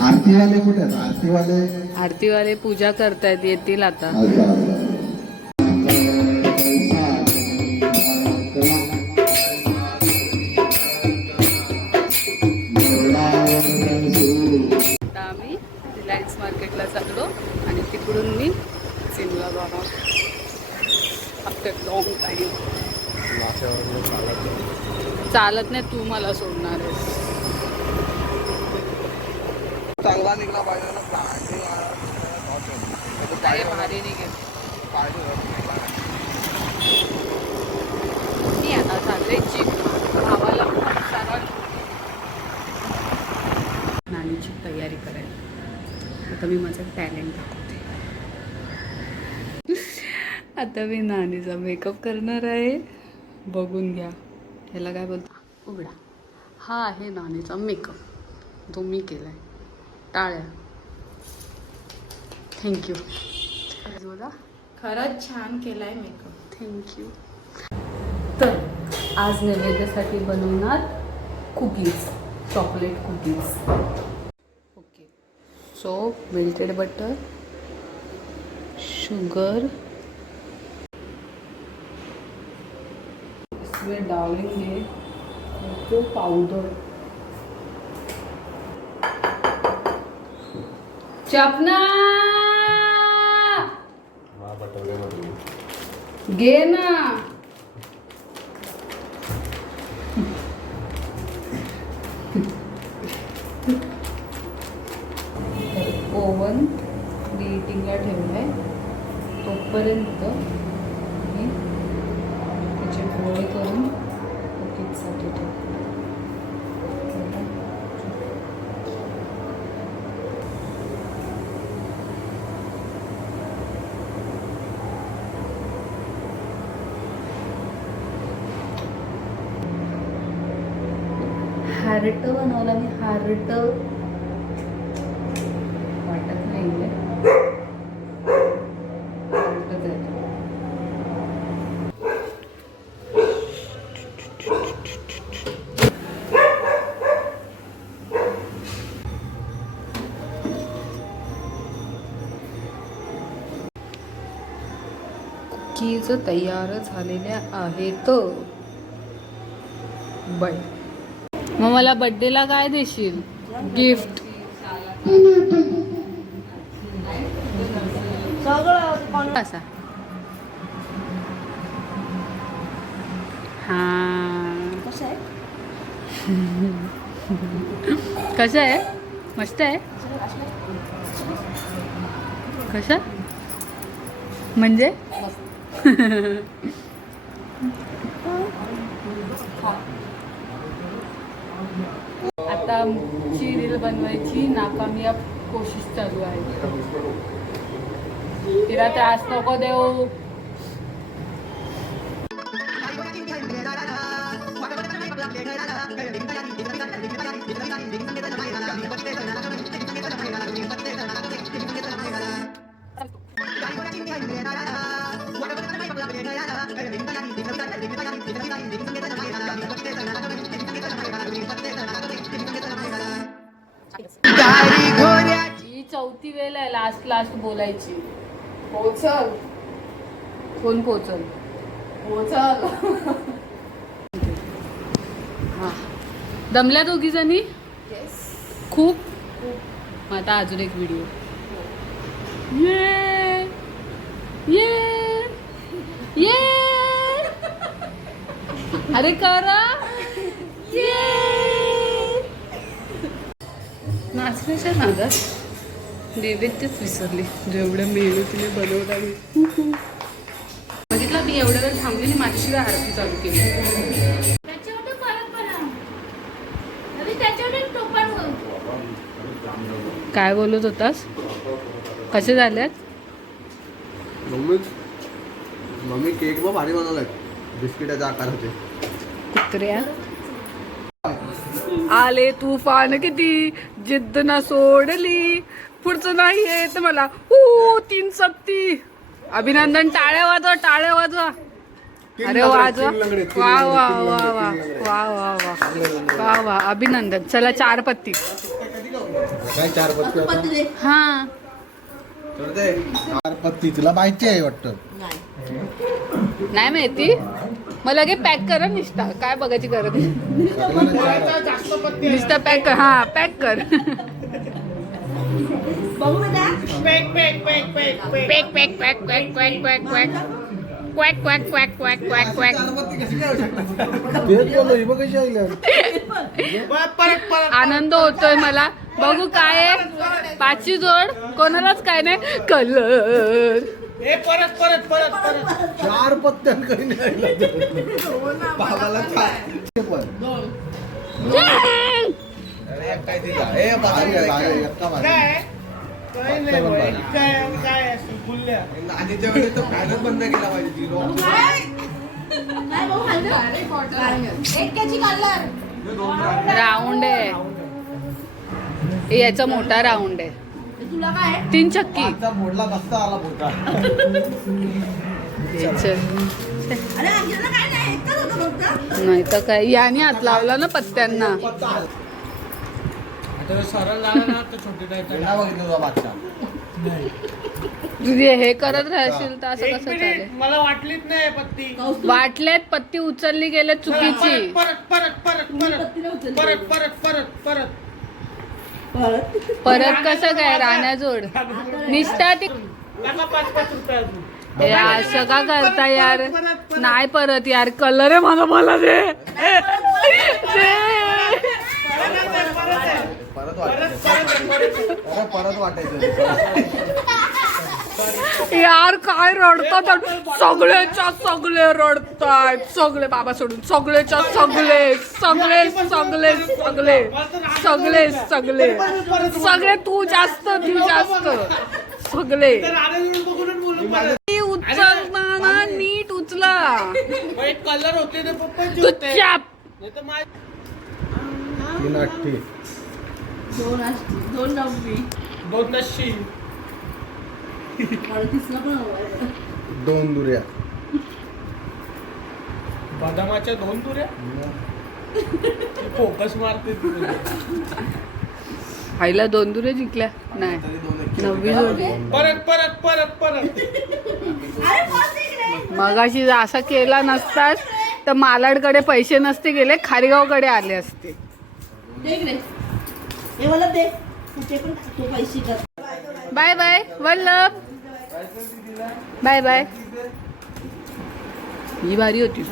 आरतीवाले कुठे आहेत? आरतीवाले पूजा करतायत, येतील आता. आम्ही रिलायन्स मार्केटला चाललो आणि तिकडून मी सिमला जाणार आफ्टर लॉंग टाईम. चालत नाही, तू मला सोडणार आहेस. चांगला निघला पाहिजे ना. भारी निघेल. मी आता चालले जिम भावाला नानीची तयारी करायला. आता मी माझं टॅलेंट दाखवते. आता मी नानीचा मेकअप करणार आहे, बघून घ्या. ह्याला काय बोलतो, उघडा. हा आहे नानीचा मेकअप, तो मी केलाय. टाळ्या. थँक्यू. बोला, खरंच छान केलाय मेकअप. थँक्यू. तर आज नैवेद्यासाठी बनवणार cookies, chocolate cookies. Okay, so melted butter, sugar, इसमें डालेंगे कोको पाउडर. चपना घे ना. ओव्हन बीटिंगला ठेवलाय, तोपर्यंत मी त्याचे गोळे करून कुकीजसाठी ठेवते. हार्ट बनवला मी. हार्ट वाटत नाही आहे. कुकीज तयार झालेल्या आहेत. बाय. मग मला बर्थडेला काय देशील गिफ्ट? असा. हा, कसं आहे? मस्त आहे. कसं म्हणजे? आता आमची रील बनवायची नाकामयाब कोशिश चालू आहे. तिला त्रास नको देऊ. ही चौथी वेळ आहे लास्ट बोलायची. पोचल. कोण पोचल? पोचल. हा, दमल्या दोघी जणी खूप. आता अजून एक व्हिडिओ. ये ये ये, अरे करा ये. नाचण्याच्या नादात नैवेद्यच विसरले, जेवढं मेहनतीने बनवला मी. बघितलं, मी एवढ्या वेळ थांबलेली, माझ्याशिवाय आरती चालू केली. काय बोलत होतास? कसे झालेत? मम्मी केक बघ भारी बनवलाय, बिस्किटाच्या आकाराचे. कुत्र्या आले तुफान, किती जिद्द ना सोडली, पुढचं नाही येत मला. 3 सक्ती. अभिनंदन, टाळ्या वाजवा, टाळ्या वाजवा. अरे वाजवा. वा वा वा वा वा वा वा वा वा. अभिनंदन. चला 4 पत्ती. काय 4 पत्ती? हा 4 पत्ती तुला माहिती आहे वाटतं. नाही माहिती. मग लगे पॅक करा निष्ठा. काय बघायची गरज नाही. निष्ठा पॅक कर. हा पॅक कर. पॅक पॅक पॅक पॅक पॅक पॅक पॅक पॅक पॅक पॅक पॅक quack quack quack quack quack quack. आनंद होतोय मला. बघू काय आहे. 5ची जोड कोणालाच काय नाही. कलर 4 पत्त्यांकडे बंद केला राऊंड आहे. याचा मोठा राऊंड आहे. 3 चक्की. मोडला कसा आला मोठा. नाही तर काय. याने हात लावला ना पत्त्यांना. तुझे हे करत राहशील तर असं कसं चालेल. मला वाटलीच नाही पत्ती. वाटल्यात पत्ती उचलली गेले चुकीची. परत कसं काय राण्याजोड. निष्ठा ती 5 रुपये अजून. हे असं का करता यार. नाही परत यार. कलर आहे मला. मला दे. परत वाटायचं यार काय रडतात सगळेच्या सगळे रडतायत. सगळे बाबा सोडून सगळेच्या सगळे सगळे सगळे सगळे सगळे सगळे सगळे. तू जास्त सगळे. उचलताना नीट उचला. कलर होते ना पप्पा. तू चाप. 280. 2 दुऱ्या. बदामाच्या 2 दुऱ्या. फोकस मारते. आईला 2 दुरे जिंकल्या. नाही 9वी जोडी. परत मगाशी असा केला नसतास तर मालाडकडे पैसे नसते गेले. खारीगावकडे आले असते. Bye bye Vallabh. Bye bye. ही भारी होती.